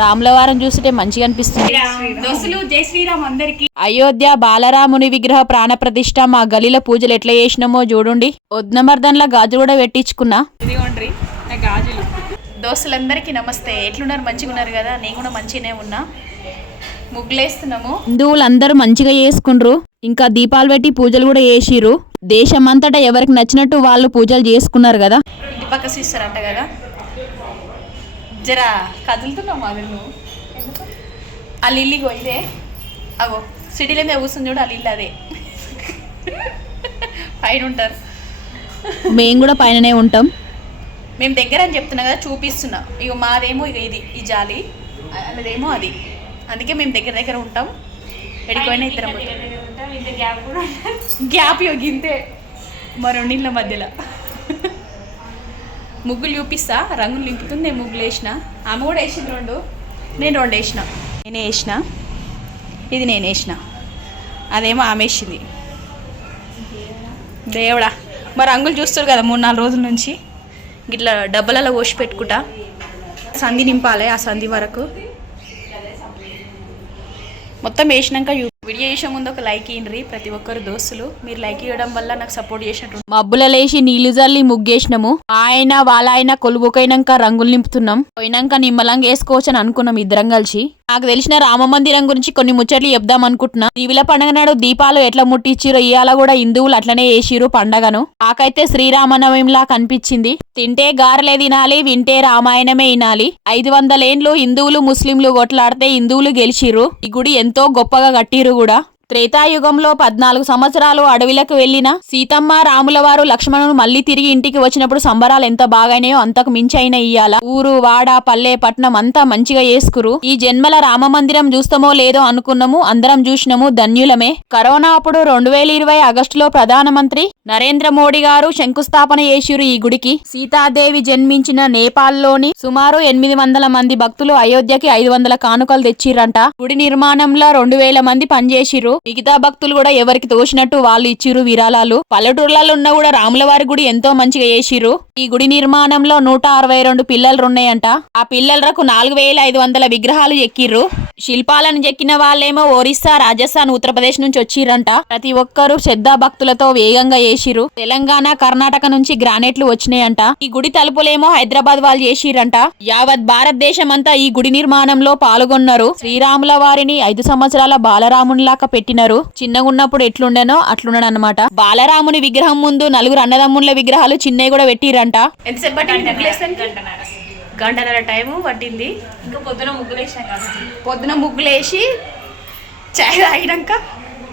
రాములవారం చూస్తుంటే మంచిగా అనిపిస్తుంది. దోస్తులు జై శ్రీరామ్ అందరికి. అయోధ్య బాలరాముని విగ్రహ ప్రాణ ప్రతిష్ఠ మా గలీలో పూజలు ఎట్లా చేసినామో చూడండి. వద్నమర్దన్లా గాజులు కూడా పెట్టించుకున్నా. ఇదిగోండ్రి నా గాజులు. దోస్తులందరికీ నమస్తే. ఎట్లున్నారు? మంచిగా ఉన్నారు కదా? నేను కూడా మంచిగానే ఉన్నా. ముగ్గులేస్తున్నాము. హిందువులందరూ మంచిగా చేసుకుండ్రు. ఇంకా దీపాలు పెట్టి పూజలు కూడా చేసిర్రు. దేశమంతటా ఎవరికి నచ్చినట్టు వాళ్ళు పూజలు చేసుకున్నారు కదా. ఇంటి పక్క చూస్తారంట కదా. జరా కదులుతున్నావు మధులు. ఆ లిల్లీగో ఇదే అగో సిటీలో మీద కూర్చుని చూడు. ఆ లిల్లు అదే పైన ఉంటారు. మేము కూడా పైననే ఉంటాం. మేము దగ్గర అని చెప్తున్నా కదా, చూపిస్తున్నా. ఇక మాదేమో ఇక ఇది ఈ జాలి, అదేమో అది. అందుకే మేము దగ్గర దగ్గర ఉంటాం. ఎడిపోయినా ఇద్దరం గ్యాప్ గింతే మా రెండింళ్ళ మధ్యలో. ముగ్గులు చూపిస్తా. రంగులు నింపుతుంది. నేను ముగ్గులు వేసిన. ఆమె కూడా వేసింది 2. నేను 2 వేసిన. నేనే వేసిన. ఇది నేను వేసిన. అదేమో ఆమె వేసింది. దేవుడా, మరి రంగులు చూస్తారు కదా 3-4 రోజుల నుంచి. ఇట్లా డబ్బలలో పోసి పెట్టుకుంటా. సంధి నింపాలి. ఆ సంధి వరకు మొత్తం వేసినాక వీడియో చేసే ముందు ఒక లైక్ ఇయ్యండి ప్రతి ఒక్కరు దోస్తులు. మీరు లైక్ ఇవ్వడం వల్ల నాకు సపోర్ట్ చేసినట్టు. మబ్బుల లేచి నీళ్లు జల్లి ముగ్గేసినాము. వాళ్ళ కొలువుకైనాక రంగులు నింపుతున్నాం. పోయినాక నిమ్మలంగా వేసుకోవచ్చు అని అనుకున్నాం ఇద్దరం కలిసి. నాకు తెలిసిన రామ మందిరం గురించి కొన్ని ముచ్చట్లు చెప్దాం అనుకుంటున్నా. దీవుల పండుగ నాడు దీపాలు ఎట్లా ముట్టించిరో ఇవాళ కూడా హిందువులు అట్లనే చేసిరు పండగను. నాకైతే శ్రీరామనవమిలా కనిపించింది. తింటే గారెలే తినాలి, వింటే రామాయణమే వినాలి. 500 ఏండ్లు హిందువులు ముస్లింలు కొట్లాడితే హిందువులు గెలిచిర్రు. ఈ గుడి ఎంతో గొప్పగా కట్టిరు కూడా. త్రేతాయుగంలో 14 సంవత్సరాలు అడవిలకు వెళ్లిన సీతమ్మ రాముల వారు లక్ష్మణుడు మళ్లీ తిరిగి ఇంటికి వచ్చినప్పుడు సంబరాలు ఎంత బాగాయినాయో అంతకు మించైన ఇయ్యాల. ఊరు వాడ పల్లె పట్నం అంతా మంచిగా చేసుకురు. ఈ జన్మల రామ మందిరం చూస్తామో లేదో అనుకున్నాము. అందరం చూసినాము, ధన్యులమే. కరోనా అప్పుడు 2020 ఆగస్టులో ప్రధానమంత్రి నరేంద్ర మోడీ గారు శంకుస్థాపన చేసిరు ఈ గుడికి. సీతాదేవి జన్మించిన నేపాల్లోని సుమారు 800 మంది భక్తులు అయోధ్యకి 500 కానుకలు తెచ్చిరంట. గుడి నిర్మాణంలో 2000 మంది పనిచేసిరు. మిగతా భక్తులు కూడా ఎవరికి తోచినట్టు వాళ్ళు ఇచ్చిరు విరాళాలు. పల్లెటూర్లలో ఉన్న కూడా రాములవారి గుడి ఎంతో మంచిగా చేసిరు. ఈ గుడి నిర్మాణంలో 162 పిల్లలు ఉన్నాయంట. ఆ పిల్లలకు 4500 విగ్రహాలు చెక్కిర్రు. శిల్పాలను చెక్కిన వాళ్ళేమో ఒరిస్సా, రాజస్థాన్, ఉత్తరప్రదేశ్ నుంచి వచ్చిరంట. ప్రతి ఒక్కరూ శ్రద్ధా భక్తులతో వేగంగా చేసిరు. తెలంగాణ, కర్ణాటక నుంచి గ్రానైట్లు వచ్చినాయంట. ఈ గుడి తలుపులేమో హైదరాబాద్ వాళ్ళు చేసిరంట. యావత్ భారతదేశం అంతా ఈ గుడి నిర్మాణంలో పాల్గొన్నారు. శ్రీరాముల వారిని 5 సంవత్సరాల బాలరామునిలాగా పెట్టినారు. చిన్నగా ఉన్నప్పుడు ఎట్లుండేనో అట్లున్నాడు అనమాట. బాలరాముని విగ్రహం ముందు 4 అన్నదమ్ముల విగ్రహాలు చిన్నవి కూడా పెట్టిరంట. ఎంతసేపు గంటన్నర టైము పట్టింది. ఇంకా పొద్దున ముగ్గులేసి చాయ్ తాగినాక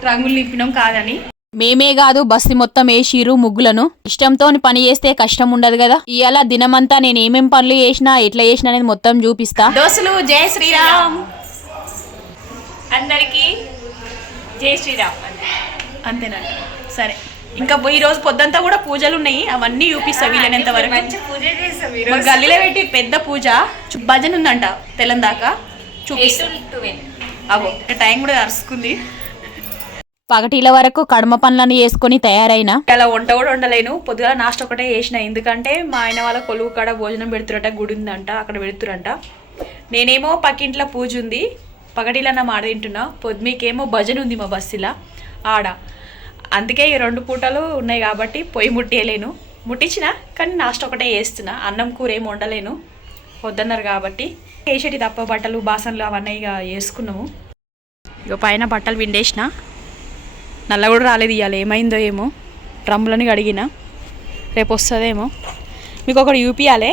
రంగులు నింపినాం కాదని. మేమే కాదు బస్తి మొత్తం వేసిరు ముగ్గులను. ఇష్టంతో పని చేస్తే కష్టం ఉండదు కదా. ఇవాళ దినమంతా నేను ఏమేం పనులు చేసినా ఎట్లా చేసినా అనేది మొత్తం చూపిస్తా. దోస్తులు జై శ్రీరామ్ అందరికి. జై శ్రీరామ్ అంతేనంట. సరే, ఇంకా ఈ రోజు పొద్దంతా కూడా పూజలు ఉన్నాయి. అవన్నీ చూపిస్తా వీలైనంత వరకు. గల్లీలో పెట్టి పెద్ద పూజ భజన ఉందంట తెల్లం దాకా. చూపిస్తా. అవో టైం కూడా అరుచుకుంది. పగటిల వరకు కడమ పనులను చేసుకుని తయారైనా. అలా వంట కూడా వండలేను. పొద్దుగా నాస్ట్ ఒకటే చేసిన. ఎందుకంటే మా ఆయన వాళ్ళ కొలువు కాడ భోజనం పెడుతురట. గుడి ఉందంట, అక్కడ పెడుతురంట. నేనేమో పక్కింట్లో పూజ ఉంది, పగటిలో నా మాట తింటున్నా. పొద్దుమీకేమో భజన ఉంది మా బస్సులా ఆడ. అందుకే ఈ 2 పూటలు ఉన్నాయి కాబట్టి పొయ్యి ముట్టేయలేను. ముట్టించిన కానీ నాస్ట్ ఒకటే వేస్తున్నా. అన్నం కూర ఏమి వండలేను వద్దన్నారు కాబట్టి. వేసేటి తప్ప బట్టలు బాసనలు అవన్నీ ఇక వేసుకున్నాము. ఇక పైన బట్టలు విండేసిన. నల్ల కూడా రాలేదు ఇవాళ. ఏమైందో ఏమో. డ్రమ్ములని కడిగిన. రేపు వస్తుందేమో. మీకు ఒకటి చూపియాలే.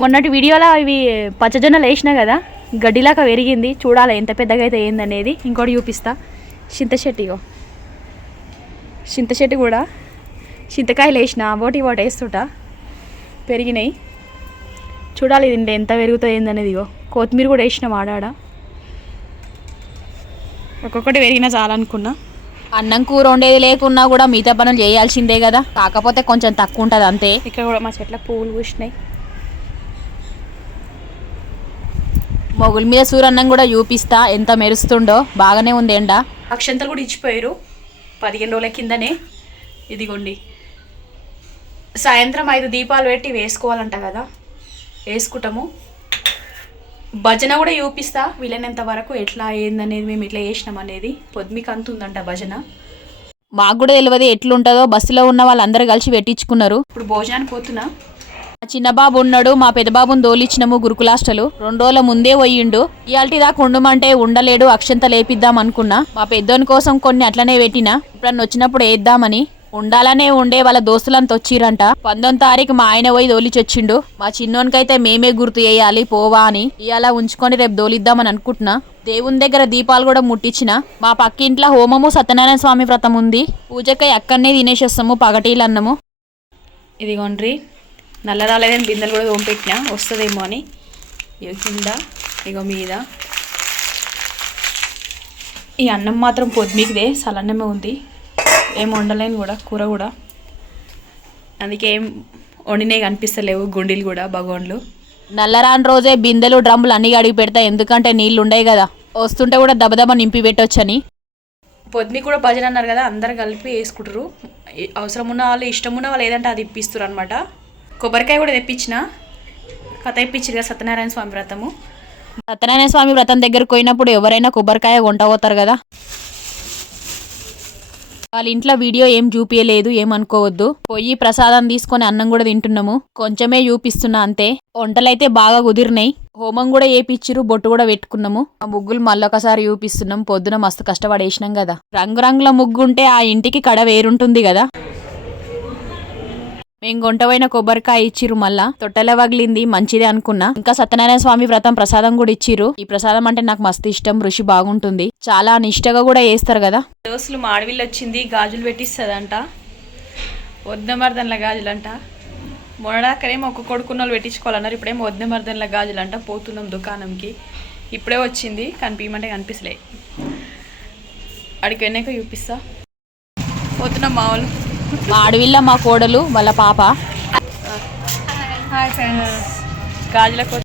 మొన్నటి వీడియోలో ఇవి పచ్చజొన్నలు వేసినా కదా, గడ్డిలాగా పెరిగింది. చూడాలి ఎంత పెద్దగా అయితే ఏందనేది. ఇంకోటి చూపిస్తా. చింతచెట్టు చింతచెట్టు కూడా చింతకాయలు వేసిన. ఒకటి వేస్తుంటా పెరిగినాయి. చూడాలి ఇది ఎంత పెరుగుతుంది ఏందనేది. కొత్తిమీర కూడా వేసిన ఆడాడ. ఒక్కొక్కటి పెరిగినా చాలనుకున్నా. అన్నం కూర వండేది లేకున్నా కూడా మిగతా పనులు చేయాల్సిందే కదా. కాకపోతే కొంచెం తక్కువ ఉంటుంది అంతే. ఇక్కడ కూడా మా చెట్లకు పువ్వులు పూసినాయి. మొగుల మీద సూరన్నం కూడా చూపిస్తా ఎంత మెరుస్తుండో. బాగానే ఉంది ఎండ. అక్షంతలు కూడా ఇచ్చిపోయారు 15 రోజుల కిందనే. ఇదిగోండి. సాయంత్రం 5 దీపాలు పెట్టి వేసుకోవాలంట కదా. వేసుకుంటాము. భజన కూడా చూపిస్తా వీలైనంత వరకు ఎట్లా ఏందనేది, మేము ఎట్లా చేసినాం అనేది. పొద్దుమికి అంత ఉందంట భజన. మాకు కూడా తెలియదు ఎట్లుంటుందో. బస్సులో ఉన్న వాళ్ళందరూ కలిసి పెట్టించుకున్నారు. ఇప్పుడు భోజనానికి పోతున్నా. మా చిన్న బాబు ఉన్నాడు, మా పెద్ద బాబుని దోలిచ్చినాము గురుకులాస్టలు. 2 రోజుల ముందే పోయిండు. ఇయాల్టి దాకా ఉండమంటే ఉండలేడు, అక్షంత లేపిద్దాం అనుకున్నా. మా పెద్దోని కోసం కొన్ని అట్లనే పెట్టినా, ఇప్పుడన్నా వచ్చినప్పుడు వేద్దామని. ఉండాలనే ఉండే వాళ్ళ దోస్తులంతా వచ్చిరంట. 19వ తారీఖు మా ఆయన పోయి దోలిచొచ్చిండు. మా చిన్నోనికైతే మేమే గుర్తు చేయాలి పోవా అని. ఇవాళ ఉంచుకొని రేపు దోలిద్దామని అనుకుంటున్నా. దేవుని దగ్గర దీపాలు కూడా ముట్టించిన. మా పక్కింట్లో హోమము సత్యనారాయణ స్వామి వ్రతం ఉంది. పూజకై అక్కడనే తినేసి వస్తాము పగటీలు అన్నము. ఇదిగోండ్రి నల్ల రాలేదని బిందెలు కూడా తోంపెట్టినా వస్తుందేమో అని. ఇక కింద ఇగో మీద ఈ అన్నం మాత్రం పొద్దుమికిదే, సలన్నమే ఉంది. ఏం వండలేను కూడా, కూర కూడా. అందుకే ఏం వండినే కనిపిస్తలేవు గుండీలు కూడా భగవాన్లు. నల్లరాని రోజే బిందెలు డ్రమ్ములు అన్ని అడిగి పెడతా, ఎందుకంటే నీళ్ళు ఉండవు కదా. వస్తుంటే కూడా దబదబ నింపి పెట్టొచ్చని. పొద్దుమి కూడా భజన అన్నారు కదా, అందరు కలిపి వేసుకుంటారు. అవసరం ఉన్న వాళ్ళు, ఇష్టం ఉన్న వాళ్ళు ఏదంటే అది ఇప్పిస్తారు అనమాట. కొబ్బరికాయ కూడా తెప్పించిన. కథ ఇప్పించారు కదా సత్యనారాయణ స్వామి వ్రతము. సత్యనారాయణ స్వామి వ్రతం దగ్గరకు పోయినప్పుడు ఎవరైనా కొబ్బరికాయ కొంట పోతారు కదా. వాళ్ళ ఇంట్లో వీడియో ఏం చూపించలేదు, ఏమనుకోవద్దు. పోయి ప్రసాదం తీసుకొని అన్నం కూడా తింటున్నాము. కొంచెమే చూపిస్తున్నా అంతే. వంటలైతే బాగా కుదిరినాయి. హోమం కూడా ఏపిచ్చిరు, బొట్టు కూడా పెట్టుకున్నాము. ఆ ముగ్గులు మళ్ళొకసారి చూపిస్తున్నాం. పొద్దున మస్తు కష్టపడేసినాం కదా. రంగురంగుల ముగ్గు ఉంటే ఆ ఇంటికి కడ వేరుంటుంది కదా. మేము గొంటవైన కొబ్బరికాయ ఇచ్చిరు, మళ్ళా తొట్టెల వగిలింది, మంచిదే అనుకున్నా. ఇంకా సత్యనారాయణ స్వామి వ్రతం ప్రసాదం కూడా ఇచ్చిరు. ఈ ప్రసాదం అంటే నాకు మస్తు ఇష్టం, రుచి బాగుంటుంది. చాలా నిష్టగా కూడా చేస్తారు కదా. దోస్తులు మాడవిల్లు వచ్చింది, గాజులు పెట్టిస్తుందంట. వద్దమర్దన్ల గాజులంట. మొన్నడాకనేమో ఒక కొడుకున్న వాళ్ళు పెట్టించుకోవాలన్నారు. ఇప్పుడేమో వద్దమర్దన్ల గాజులంట. పోతున్నాం దుకాణంకి. ఇప్పుడే వచ్చింది, కనిపించమంటే కనిపిస్తలే. అడిగి వెనక చూపిస్తా. పోతున్నాం మా వాళ్ళు. మా అడవిలో మా కోడలు వాళ్ళ పాప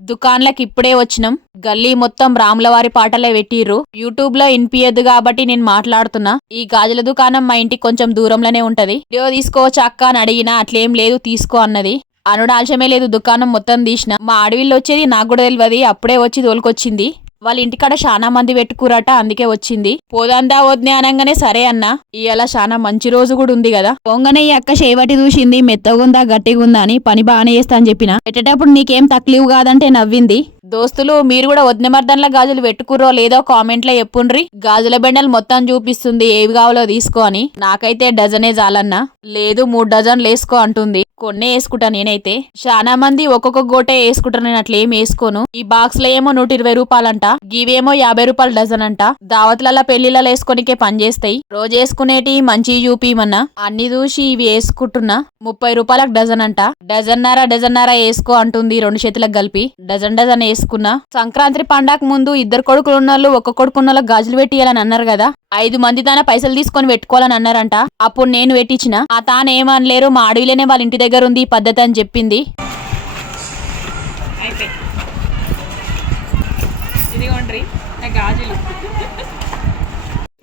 దుకాన్లకు ఇప్పుడే వచ్చినాం. గల్లీ మొత్తం రాములవారి పాటలే పెట్టిర్రు. యూట్యూబ్ లో వినిపియద్దు కాబట్టి నేను మాట్లాడుతున్నా. ఈ గాజుల దుకాణం మా ఇంటికి కొంచెం దూరంలోనే ఉంటది. వీడియో తీసుకోవచ్చు అక్క అని అడిగినా, అట్లేం లేదు తీసుకో అన్నది. అనుడు ఆలస్యమే లేదు, దుకాణం మొత్తం తీసిన. మా అడవిలో వచ్చేది నాకు కూడా తెలియదు, అప్పుడే వచ్చి తోలుకొచ్చింది. వాళ్ళ ఇంటికాడ చాలా మంది పెట్టుకురట, అందుకే వచ్చింది. పోదందా వద్నే అనగానే సరే అన్న. ఇవాళ చాలా మంచి రోజు కూడా ఉంది కదా. పొంగనే ఈ అక్క చేవటి చూసింది, మెత్తగుందా గట్టిగుందా అని. పని బాగానే చేస్తా అని చెప్పిన. పెట్టేటప్పుడు నీకేం తక్లీవ్ కాదంటే నవ్వింది. దోస్తులు మీరు కూడా వద్నెమర్దన్ల గాజులు పెట్టుకుర్రో లేదో కామెంట్ లో చెప్పుండ్రి. గాజుల బెండలు మొత్తం చూపిస్తుంది, ఏవి కావాలో తీసుకో అని. నాకైతే డజనే చాలన్నా. లేదు 3 డజన్లు వేసుకో అంటుంది. కొన్నే వేసుకుంటా నేనైతే. చాలా మంది ఒక్కొక్క గోటే వేసుకుంటారు, నేను అట్లా ఏం వేసుకోను. ఈ బాక్స్ లో ఏమో 120 రూపాయలంట, గివేమో 50 రూపాయలు డజన్ అంట. దావతులలో పెళ్లిళ్ళలో వేసుకొనికే పనిచేస్తాయి. రోజు వేసుకునేటి మంచి చూపిమన్నా. అన్ని చూసి ఇవి వేసుకుంటున్నా. 30 రూపాయలకు డజన్ అంట. డజన్నర వేసుకో అంటుంది, 2 చేతులకు కలిపి. డజన్ వేసుకున్నా. సంక్రాంతి పండగ ముందు 2 కొడుకులు ఉన్నోళ్ళు ఒక్క కొడుకున్న గాజులు పెట్టియాలని అన్నారు కదా. 5 మంది తాన పైసలు తీసుకొని పెట్టుకోవాలని అన్నారంట. అప్పుడు నేను పెట్టించిన. ఆ తానేమనలేరు, మా అడవిలోనే వాళ్ళ ఇంటి దగ్గర ఉంది ఈ పద్ధతి అని చెప్పింది. గాజులు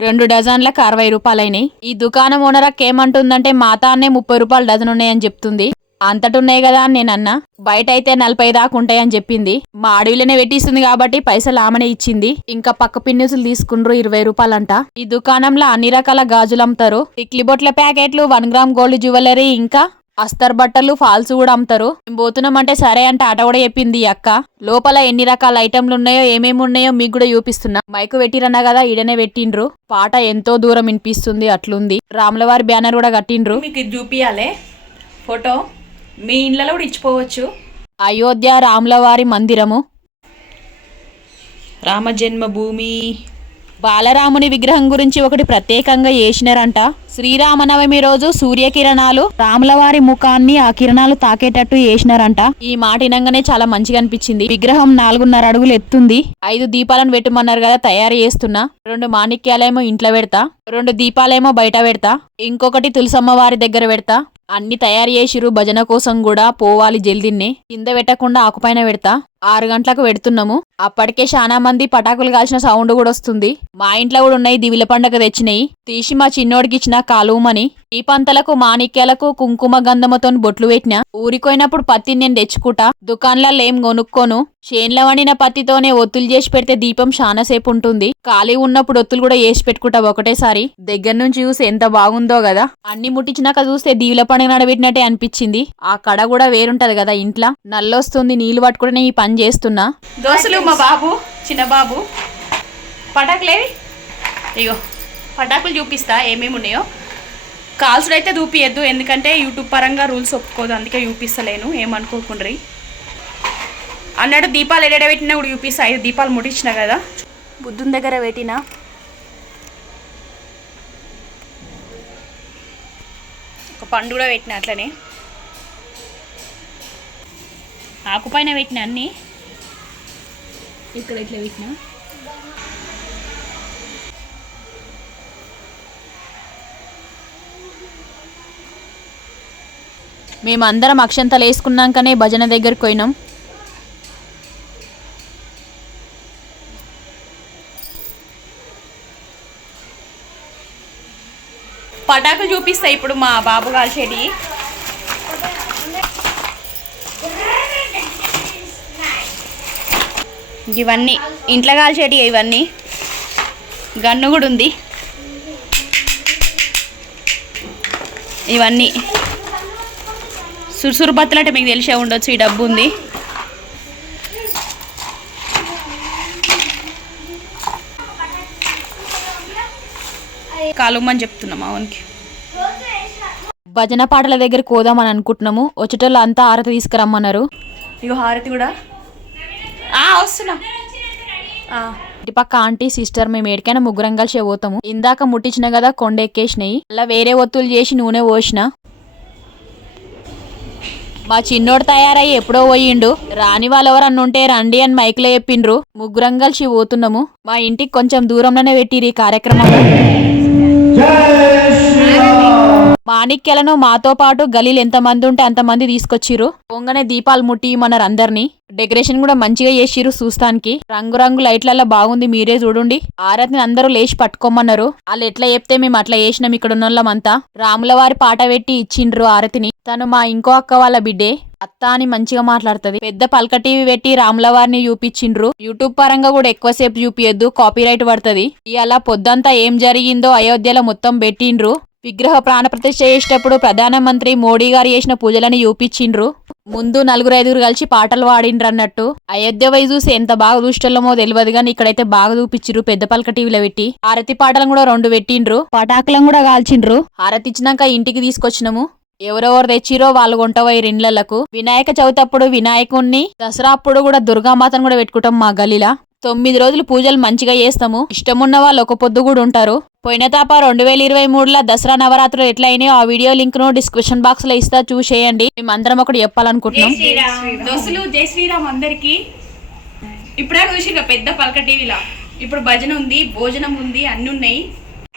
2 డజన్లకు 60 రూపాయలైనాయి. ఈ దుకాణం ఓనరక్ ఏమంటుందంటే మా తానే 30 రూపాయలు డజన్ ఉన్నాయని చెప్తుంది. అంతటున్నాయి కదా అని నేను అన్నా. బయట అయితే 40 దాకా ఉంటాయని చెప్పింది. మా అడవిలోనే పెట్టిస్తుంది కాబట్టి పైసలు ఆమెనే ఇచ్చింది. ఇంకా పక్క పిన్నుసులు తీసుకుండ్రు, 20 రూపాయలంట. ఈ దుకాణంలో అన్ని రకాల గాజులు అమ్ముతారు. టిక్లీ బొట్ల ప్యాకెట్లు, 1 గ్రామ్ గోల్డ్ జ్యువెలరీ, ఇంకా అస్తర్ బట్టలు, ఫాల్స్ కూడా అమ్ముతారు. మేము పోతున్నామంటే సరే అంటే ఆట కూడా చెప్పింది ఈ అక్క. లోపల ఎన్ని రకాల ఐటమ్లు ఉన్నాయో, ఏమేమి ఉన్నాయో మీకు కూడా చూపిస్తున్నా. మైకు పెట్టిరన్నా కదా, ఈడనే పెట్టిండ్రు. పాట ఎంతో దూరం వినిపిస్తుంది, అట్లుంది. రాములవారి బ్యానర్ కూడా కట్టిండ్రు. మీకు ఇది చూపియాలే ఫోటో, మీ ఇండ్లలో కూడా ఇచ్చిపోవచ్చు. అయోధ్య రాములవారి మందిరము, రామ జన్మభూమి. బాలరాముని విగ్రహం గురించి ఒకటి ప్రత్యేకంగా చేసినారంట. శ్రీరామనవమి రోజు సూర్యకిరణాలు రాములవారి ముఖాన్ని ఆ కిరణాలు తాకేటట్టు చేసినారంట. ఈ మాట వినంగానే చాలా మంచిగా అనిపించింది. విగ్రహం 4.5 అడుగులు ఎత్తుంది. 5 దీపాలను పెట్టమన్నారు కదా, తయారు చేస్తున్నా. 2 మాణిక్యాలేమో ఇంట్లో పెడతా, 2 దీపాలేమో బయట పెడతా, ఇంకొకటి తులసమ్మ వారి దగ్గర పెడతా. అన్ని తయారు చేసిరు. భజన కోసం కూడా పోవాలి జల్దిన్నే. కింద పెట్టకుండా ఆకుపైన పెడతా. 6 గంటలకు పెడుతున్నాము. అప్పటికే చాలా మంది పటాకులు కాల్చిన సౌండ్ కూడా వస్తుంది. మా ఇంట్లో కూడా ఉన్నాయి, దివిల పండగ తెచ్చినాయి. తీసి మా చిన్నోడికి ఇచ్చిన కాలువమని. ఈ పంతలకు మాణిక్యాలకు కుంకుమ గంధముతో బొట్లు పెట్టిన. ఊరికోయినప్పుడు పత్తిని నేను తెచ్చుకుంటా, దుకాణాలలో ఏం కొనుక్కోను. చేన్ల వండిన పత్తితోనే ఒత్తులు చేసి పెడితే దీపం చాలాసేపు ఉంటుంది. ఖాళీ ఉన్నప్పుడు ఒత్తులు కూడా వేసి పెట్టుకుంటా ఒకటేసారి. దగ్గర నుంచి చూసి ఎంత బాగుందో కదా. అన్ని ముట్టించినాక చూస్తే దీవుల పండుగ నడబెట్టినట్టే అనిపించింది. ఆ కడ కూడా వేరుంటది కదా ఇంట్లో. నల్లొస్తుంది, నీళ్లు పట్టుకుంటే ఈ పని చేస్తున్నా. దోస్తులు మా బాబు, చిన్న బాబు పటాకులేవి ఇగో పటాకులు చూపిస్తా ఏమేమి ఉన్నాయో. కాల్సుడైతే చూపియద్దు, ఎందుకంటే యూట్యూబ్ పరంగా రూల్స్ ఒప్పుకోదు, అందుకే చూపిస్తలేను, ఏమనుకోకుండ్రి. అన్నట్టు దీపాలు ఎడెడ పెట్టినా కూడా చూపిస్తా. 5 దీపాలు ముట్టించిన కదా, బుద్ధుని దగ్గర పెట్టిన. ఒక పండు కూడా పెట్టిన, అట్లనే ఆకుపైన పెట్టిన అన్నీ. ఇక్కడ ఇట్లా పెట్టిన. మేమందరం అక్షంతలు వేసుకున్నాకనే భజన దగ్గరికి పోయినాం. పటాకులు చూపిస్తా ఇప్పుడు మా బాబు కాల్చేటి. ఇవన్నీ ఇంట్లో కాల్చేటి, ఇవన్నీ గన్ను కూడా ఉంది. ఇవన్నీ సురుసురు బత్తలు అంటే మీకు తెలిసే ఉండొచ్చు. ఈ డబ్బు ఉంది. కాలుమని చెప్తున్నాం అవునికి. భజన పాటల దగ్గరికి పోదామని అనుకుంటున్నాము. వచ్చేటోళ్ళు అంతా హారతి తీసుకురమ్మన్నారు. ఇగో హారతి కూడా వస్తున్నా. ఇటు పక్క ఆంటీ సిస్టర్ మేము ఏడికైనా ముగ్గురం కలిసి పోతాము. ఇందాక ముట్టించిన కదా కొండ ఎక్కేసినాయి. అలా వేరే ఒత్తులు చేసి నూనె పోసిన. మా చిన్నోడు తయారయ్యి ఎప్పుడో పోయిండు. రాని వాళ్ళు ఎవరన్నా ఉంటే రండి అని మైక్లో చెప్పిండ్రు. ముగ్గురం కలిసి పోతున్నాము. మా ఇంటికి కొంచెం దూరంలోనే పెట్టిరు ఈ కార్యక్రమం. మాణిక్యాలను మాతో పాటు గలీలు ఎంతమంది ఉంటే అంతమంది తీసుకొచ్చిర్రు. పొంగనే దీపాలు ముట్టిమన్నారు అందరినీ. డెకరేషన్ కూడా మంచిగా చేసిర్రు చూస్తానికి. రంగురంగు లైట్లలో బాగుంది, మీరే చూడండి. ఆరతిని అందరూ లేచి పట్టుకోమన్నారు. వాళ్ళు ఎట్లా చెప్తే మేము అట్లా చేసినాం. ఇక్కడ ఉన్నోళ్ళమంతా రాములవారి పాట పెట్టి ఇచ్చిండ్రు ఆరతిని. తను మా ఇంకో అక్క వాళ్ళ బిడ్డే. అత్త అని మంచిగా మాట్లాడుతుంది. పెద్ద పల్క టీవీ పెట్టి రాములవారిని చూపించిండ్రు. యూట్యూబ్ పరంగా కూడా ఎక్కువసేపు చూపియద్దు, కాపీరైట్ పడుతుంది. ఇవాళ పొద్దంతా ఏం జరిగిందో అయోధ్యలో మొత్తం పెట్టిండ్రు. విగ్రహ ప్రాణప్రతిష్ఠ చేసేటప్పుడు ప్రధానమంత్రి మోడీ గారు చేసిన పూజలని చూపించిండ్రు. ముందు 4-5 కలిసి పాటలు పాడిండ్రు అన్నట్టు. అయోధ్య వై చూసి ఎంత బాగా చూష్టమో తెలియదు కానీ ఇక్కడైతే బాగా చూపించిండ్రు. పెద్ద పలక టీవీలో పెట్టి హారతి పాటలను కూడా 2 పెట్టిండ్రు. పటాకులను కూడా కాల్చిండ్రు. హారతి ఇచ్చినాక ఇంటికి తీసుకొచ్చినాము. ఎవరెవరు తెచ్చిరో వాళ్ళు కొంటవైరు ఇండ్లకు. వినాయక చవితి అప్పుడు వినాయకుణ్ణి, దసరా అప్పుడు కూడా దుర్గామాతను కూడా పెట్టుకుంటాం మా గలీలా. 9 రోజులు పూజలు మంచిగా చేస్తాము. ఇష్టమున్న వాళ్ళు ఒక పొద్దు కూడా ఉంటారు. పోయిన తాప 2023లో దసరా నవరాత్రులు ఎట్లా అయినాయో ఆ వీడియో లింక్ ను డిస్క్రిప్షన్ బాక్స్ లో ఇస్తా, చూసేయండి. మేమందరం ఒకటి చెప్పాలనుకుంటున్నాం. దోస్తులు జై శ్రీరామ్ అందరికి. ఇప్పుడే చూసి పెద్ద పలక టీవీలా ఇప్పుడు భజన ఉంది, భోజనం ఉంది, అన్ని ఉన్నాయి.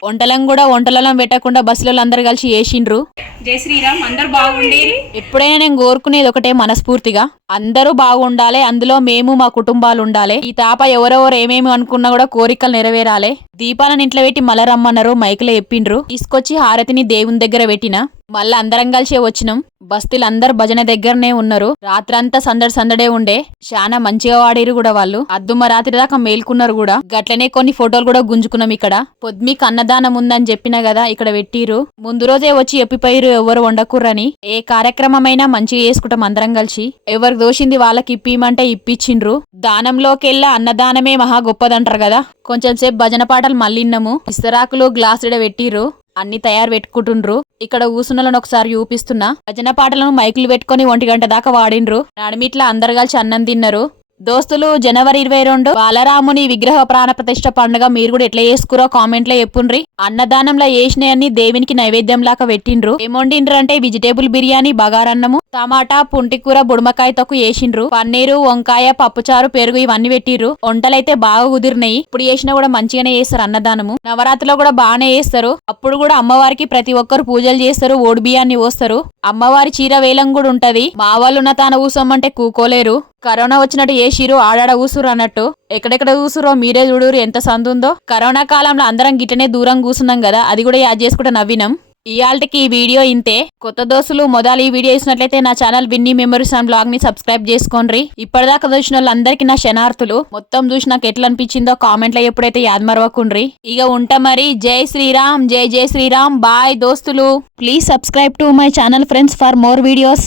వంటలను పెట్టకుండా బస్సులలో అందరు కలిసి చేసిండ్రు. జై శ్రీరామ్, అందరు బాగుండేది. ఎప్పుడైనా నేను కోరుకునేది ఒకటే మనస్ఫూర్తిగా, అందరూ బాగుండాలి, అందులో మేము మా కుటుంబాలు ఉండాలి. ఈ తాప ఎవరెవరు ఏమేమి అనుకున్నా కూడా కోరికలు నెరవేరాలి. దీపాలను ఇంట్లో పెట్టి మళ్ళా రమ్మన్నారు. మైకులో చెప్పిండ్రు. తీసుకొచ్చి హారతిని దేవుని దగ్గర పెట్టిన. మళ్ళీ అందరం కలిసి వచ్చినాం. బస్తీలందరు భజన దగ్గరనే ఉన్నారు. రాత్రంతా సందడే ఉండే. చాలా మంచిగా వాడిరు కూడా వాళ్ళు. అద్దుమ రాత్రి దాకా మేల్కున్నారు కూడా. గట్లనే కొన్ని ఫోటోలు కూడా గుంజుకున్నాం. ఇక్కడ పొద్దుమికి అన్నదానం ఉందని చెప్పిన కదా, ఇక్కడ పెట్టిరు. ముందు రోజే వచ్చి ఎప్పిపోయిరు ఎవరు వండకుర్రని. ఏ కార్యక్రమమైనా మంచిగా చేసుకుంటాం అందరం కలిసి. ఎవరికి దోషింది వాళ్ళకి ఇప్పిమంటే ఇప్పించిండ్రు. దానంలోకెల్లా అన్నదానమే మహా గొప్పదంటారు కదా. కొంచెం సేపు భజన పాటలు మళ్ళీన్నాము. ఇస్తరాకులు గ్లాసుడ పెట్టిరు. అన్ని తయారు పెట్టుకుంటుండ్రు. ఇక్కడ కూసున్నలను ఒకసారి చూపిస్తున్నా. భజన పాటలను మైకులు పెట్టుకుని 1 గంట దాకా వాడిండ్రు. నడిమిట్లా అందరు కలిసి అన్నం తిన్నారు. దోస్తులు, జనవరి 22 బాలరాముని విగ్రహ ప్రాణ ప్రతిష్ఠ పండుగ మీరు కూడా ఎట్లా చేసుకురో కామెంట్ లో చెప్పుండ్రి. అన్నదానంలో చేసినవన్నీ దేవునికి నైవేద్యం లాగా పెట్టిండ్రు. ఏమొండిండ్రు అంటే వెజిటేబుల్ బిర్యానీ, బగారన్నము, టమాటా, పుంటికూర, బుడమకాయ తొక్కు చేసిండ్రు. పన్నీరు, వంకాయ, పప్పుచారు, పెరుగు ఇవన్నీ పెట్టిర్రు. వంటలైతే బాగా కుదిరినాయి. ఇప్పుడు చేసినా కూడా మంచిగానే చేస్తారు అన్నదానము. నవరాత్రిలో కూడా బాగానే చేస్తారు. అప్పుడు కూడా అమ్మవారికి ప్రతి ఒక్కరు పూజలు చేస్తారు. ఓడి బియ్యాన్ని పోస్తారు. అమ్మవారి చీర వేలం కూడా ఉంటది. మా వాళ్ళు తాను కూసోమంటే కూకోలేరు. కరోనా వచ్చినట్టు చేసిరు, ఆడాడ కూసురు అన్నట్టు. ఎక్కడెక్కడ కూసురో మీరే చూడురు ఎంత సందుందో. కరోనా కాలంలో అందరం గిట్టనే దూరం కూసున్నాం కదా, అది కూడా యాడ్ చేసుకుంటే నవ్వినాం. ఇయాల్టికి ఈ వీడియో ఇంతే. కొత్త దోస్తులు మొదలు ఈ వీడియో ఇచ్చినట్లయితే నా channel Vinni memories and blog ని సబ్స్క్రైబ్ చేసుకోండి. ఇప్పటిదాకా చూసిన వాళ్ళందరికీ నా శనార్థులు. మొత్తం చూసి నాకు ఎట్లా అనిపించిందో కామెంట్ లో ఎప్పుడైతే యాద్ మరవకుండ్రి. ఇక ఉంటా మరి. జై శ్రీరామ్, జై జై శ్రీరామ్. బాయ్ దోస్తులు. Please subscribe to my channel friends for more videos.